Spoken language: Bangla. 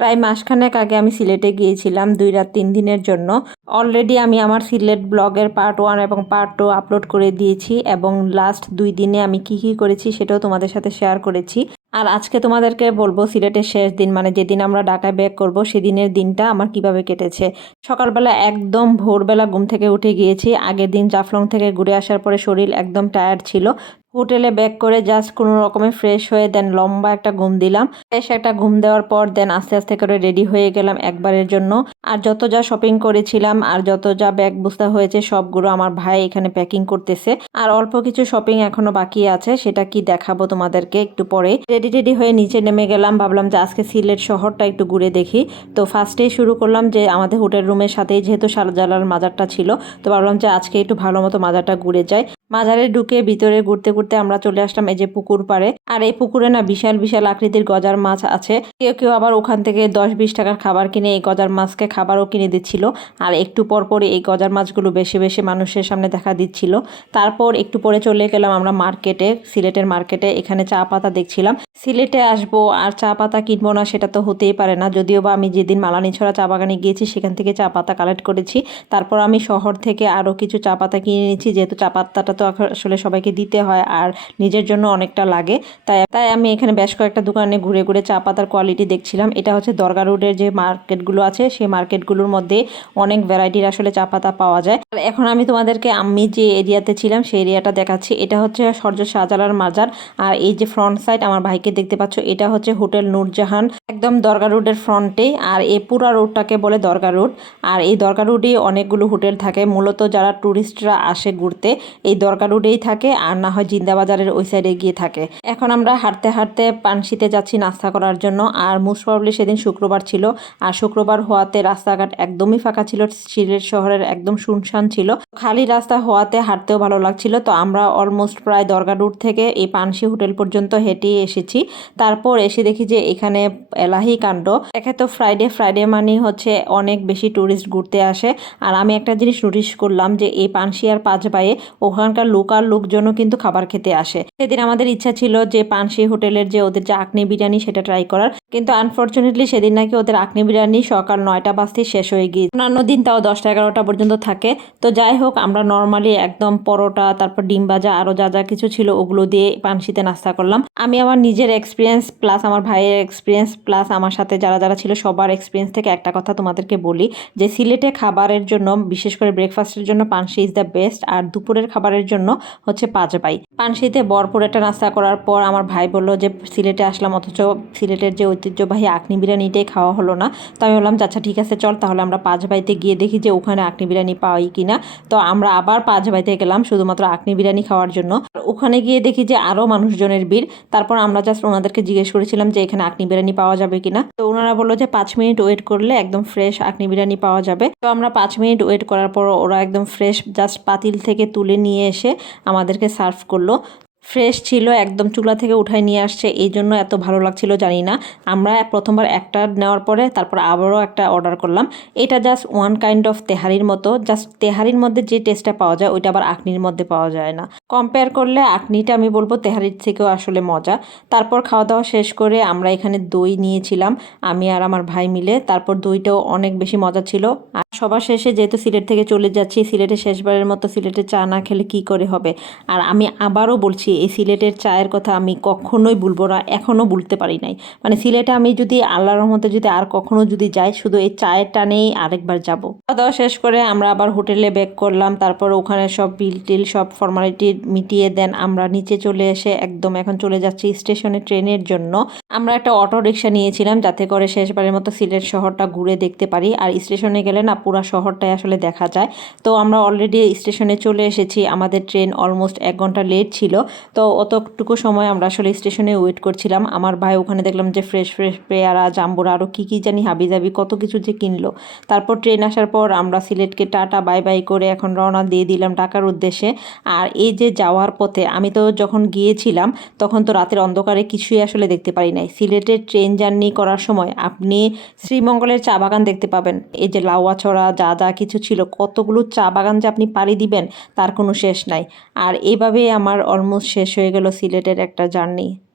প্রায় মাসখানেক আগে আমি সিলেটে গিয়েছিলাম, দুই রাত তিন দিনের জন্য। অলরেডি আমি আমার সিলেট ব্লগের পার্ট ওয়ান এবং পার্ট টু আপলোড করে দিয়েছি এবং লাস্ট দুই দিনে আমি কি কি করেছি সেটাও তোমাদের সাথে শেয়ার করেছি। আর আজকে তোমাদেরকে বলব সিলেটের শেষ দিন মানে যেদিন আমরা ঢাকায় ব্যাক করব সেদিনের দিনটা আমার কীভাবে কেটেছে। সকালবেলা একদম ভোরবেলা ঘুম থেকে উঠে গিয়েছি। আগের দিন জাফলং থেকে ঘুরে আসার পরে শরীর একদম টায়ার্ড ছিল। হোটেলে ব্যাক করে জাস্ট কোনো রকমে ফ্রেশ হয়ে দেন লম্বা একটা ঘুম দিলাম। ফ্রেশ একটা ঘুম দেওয়ার পর দেন আস্তে আস্তে করে রেডি হয়ে গেলাম একবারের জন্য। আর যত যা শপিং করেছিলাম আর যত যা ব্যাগ বুঝতে হয়েছে সবগুলো আমার ভাই এখানে প্যাকিং করতেছে। আর অল্প কিছু শপিং এখনও বাকি আছে, সেটা কি দেখাবো তোমাদেরকে একটু পরে। রেডি রেডি হয়ে নিচে নেমে গেলাম। ভাবলাম যে আজকে সিলেট শহরটা একটু ঘুরে দেখি। তো ফার্স্টেই শুরু করলাম যে আমাদের হোটেল রুমের সাথেই যেহেতু শারজালার মাজারটা ছিল, তো ভাবলাম যে আজকে একটু ভালো মতো মাজারটা ঘুরে যায় মাজারে ঢুকে ভিতরে ঘুরতে ঘুরতে আমরা চলে আসলাম এই যে পুকুর পাড়ে। আর এই পুকুরে না বিশাল বিশাল আকৃতির গজার মাছ আছে। কেউ কেউ আবার ওখান থেকে দশ বিশ টাকার খাবার কিনে এই গজার মাছকে খাবারও কিনে দিচ্ছিল। আর একটু পর পরে এই গজার মাছগুলো বেশি বেশি মানুষের সামনে দেখা দিচ্ছিল। তারপর একটু পরে চলে গেলাম আমরা মার্কেটে, সিলেটের মার্কেটে। এখানে চা পাতা দেখছিলাম। সিলেটে আসব আর চা পাতা কিনবো না সেটা তো হতেই পারে না। যদিও বা আমি যেদিন মালানিছড়া চা বাগানে গিয়েছি, সেখান থেকে চা পাতা কালেক্ট করেছি। তারপর আমি শহর থেকে আরও কিছু চা পাতা কিনে নিয়েছি যেহেতু চা পাতাটা তো আসলে সবাইকে দিতে হয় আর নিজের জন্য অনেকটা লাগে। তাই তাই আমি এখানে বেশ কয়েকটা দোকানে ঘুরে ঘুরে চা পাতার কোয়ালিটি দেখছিলাম। এটা হচ্ছে দরগা রোডের যে মার্কেটগুলো আছে, সেই মার্কেটগুলোর মধ্যে অনেক ভ্যারাইটির আসলে চা পাতা পাওয়া যায়। আর এখন আমি তোমাদেরকে, আমি যে এরিয়াতে ছিলাম, সেই এরিয়াটা দেখাচ্ছি। এটা হচ্ছে সর্য শাহজালার মাজার। আর এই যে ফ্রন্ট সাইড আমার ভাইকে দেখতে পাচ্ছ, এটা হচ্ছে হোটেল নূরজাহান। একদম দরগা রোডের ফ্রন্টে আর এই পুরা রোডটাকে বলে দরগা রোড আর এই দরগা রোডে অনেকগুলো হোটেল থাকে। মূলত যারা ট্যুরিস্টরা আসে ঘুরতে, এই দরগা রোডেই থাকে, আর না হয় জিন্দাবাজারের ওই সাইডে গিয়ে থাকে। এখন আমরা হাঁটতে হাঁটতে পানশিতে যাচ্ছি নাস্তা করার জন্য, আর মোস্ট প্রবলি সেদিন শুক্রবার ছিল, আর শুক্রবার হওয়াতে রাস্তাঘাট একদমই ফাঁকা ছিল, সিলেট শহরের একদম শুনশান ছিল। খালি রাস্তা হওয়াতে হাঁটতেও ভালো লাগছিল, তো আমরা অলমোস্ট প্রায় দরগা রোড থেকে এই পানশি হোটেল পর্যন্ত হেঁটে এসেছি। তারপর এসে দেখি যে এখানে এলাহি কাণ্ড। দেখে তো ফ্রাইডে ফ্রাইডে মানে হচ্ছে অনেক বেশি ট্যুরিস্ট ঘুরতে আসে। আর আমি একটা জিনিস নোটিশ করলাম যে এই পানশি আর পাঁচ বাইয়ে ওখানকার লোকাল লোকজনও কিন্তু খাবার খেতে আসে। সেদিন আমাদের ইচ্ছা ছিল যে পানশি হোটেলের যে ওদের যে আকনি বিরিয়ানি সেটা ট্রাই করার, কিন্তু আনফর্চুনেটলি সেদিন নাকি ওদের আকনি বিরিয়ানি সকাল নয়টা বাজতে শেষ হয়ে গিয়ে অন্যান্য দিন তাও দশটা এগারোটা পর্যন্ত থাকে। তো যাই হোক, আমরা নর্মালি একদম পরোটা, তারপর ডিম ভাজা, আরও যা যা কিছু ছিল ওগুলো দিয়ে পানশিতে নাস্তা করলাম। আমি আমার নিজের এক্সপিরিয়েন্স প্লাস আমার ভাইয়ের এক্সপিরিয়েন্স প্লাস আমার সাথে যারা যারা ছিল সবার এক্সপিরিয়েন্স থেকে একটা কথা তোমাদেরকে বলি, যে সিলেটে খাবারের জন্য, বিশেষ করে ব্রেকফাস্টের জন্য পানশি ইজ দ্য বেস্ট আর দুপুরের খাবারের জন্য হচ্ছে পাঁচবাই পানশিতে বরপুর একটা নাস্তা করার পর আমার ভাই বলল যে, সিলেটে আসলাম, অথচ সিলেটের যে ঐতিহ্যবাহী আকনি বিরিয়ানিটাই খাওয়া হলো না। তো আমি বললাম আচ্ছা ঠিক আছে, চল তাহলে আমরা পাঁচ পাঁচবাইতে গিয়ে দেখি যে, ওখানে আকনি বিরিয়ানি পাওয়াই কিনা। তো আমরা আবার পাঁচ পাঁচবাইতে গেলাম শুধুমাত্র আকনি বিরিয়ানি খাওয়ার জন্য। ওখানে গিয়ে দেখি যে আরও মানুষজনের ভিড়। তারপর আমরা জাস্ট ওনাদেরকে জিজ্ঞেস করেছিলাম যে, এখানে আকনি বিরিয়ানি পাওয়া যাবে কিনা? তো ওনারা বলল যে, পাঁচ মিনিট ওয়েট করলে একদম ফ্রেশ আকনি বিরিয়ানি পাওয়া যাবে। তো আমরা পাঁচ মিনিট ওয়েট করার পর ওরা একদম ফ্রেশ জাস্ট পাতিল থেকে তুলে নিয়ে এসে আমাদেরকে সার্ভ করল। ফ্রেশ ছিল, একদম চুলা থেকে উঠায় নিয়ে আসছে, এই জন্য এত ভালো লাগছিল, জানি না। আমরা প্রথমবার একটা নেওয়ার পরে তারপর আবারও একটা অর্ডার করলাম। এটা জাস্ট ওয়ান কাইন্ড অফ তেহারির মতো জাস্ট তেহারির মধ্যে যে টেস্টটা পাওয়া যায়, ওইটা আবার আকনির মধ্যে পাওয়া যায় না। কম্পেয়ার করলে আকনিটা আমি বলব তেহারির থেকেও আসলে মজা। তারপর খাওয়া দাওয়া শেষ করে আমরা এখানে দই নিয়েছিলাম, আমি আর আমার ভাই মিলে। তারপর দইটাও অনেক বেশি মজা ছিল। আর সবার শেষে যেহেতু সিলেট থেকে চলে যাচ্ছি, সিলেটে শেষবারের মতো সিলেটে চা না খেলে কি করে হবে? আর আমি আবারও বলছি, এই সিলেটের চায়ের কথা আমি কখনোই ভুলবো না, এখনও ভুলতে পারি নাই। মানে সিলেটে আমি যদি আল্লাহর রহমতে যদি আর কখনো যদি যাই, শুধু এই চায়ের টানেই আরেকবার যাব। খাওয়া দাওয়া শেষ করে আমরা আবার হোটেলে ব্যাক করলাম, তারপর ওখানে সব বিল টিল, সব ফর্মালিটি মিটিয়ে দেন। আমরা নিচে চলে এসে একদম এখন চলে যাচ্ছি স্টেশনে ট্রেনের জন্য। আমরা একটা অটো রিক্সা নিয়েছিলাম যাতে করে শেষবারের মতো সিলেট শহরটা ঘুরে দেখতে পারি। আর স্টেশনে গেলে না পুরো শহরটাই আসলে দেখা যায়। তো আমরা অলরেডি স্টেশনে চলে এসেছি। আমাদের ট্রেন অলমোস্ট এক ঘণ্টা লেট ছিল। তো অতটুকু সময় আমরা আসলে স্টেশনে ওয়েট করছিলাম। আমার ভাই ওখানে দেখলাম যে ফ্রেশ ফ্রেশ পেয়ারা, জাম্বুরা আরও কী কী জানি হাবি জাবি কত কিছু যে কিনলো। তারপর ট্রেন আসার পর আমরা সিলেটকে টাটা বাই বাই করে এখন রওনা দিয়ে দিলাম টাকার উদ্দেশ্যে। আর এই যে যাওয়ার পথে আমি তো যখন গিয়েছিলাম, তখন তো রাতের অন্ধকারে কিছুই আসলে দেখতে পারি নাই। সিলেটের ট্রেন জার্নি করার সময় আপনি শ্রীমঙ্গলের চা বাগান দেখতে পাবেন। এই যে লাউয়াছড়া যা যা কিছু ছিল, কতগুলো চা বাগান যে আপনি পাড়ি দিবেন, তার কোনো শেষ নাই। আর এভাবেই আমার অলমোস্ট শেষ হয়ে গেল সিলেটের একটা জার্নি।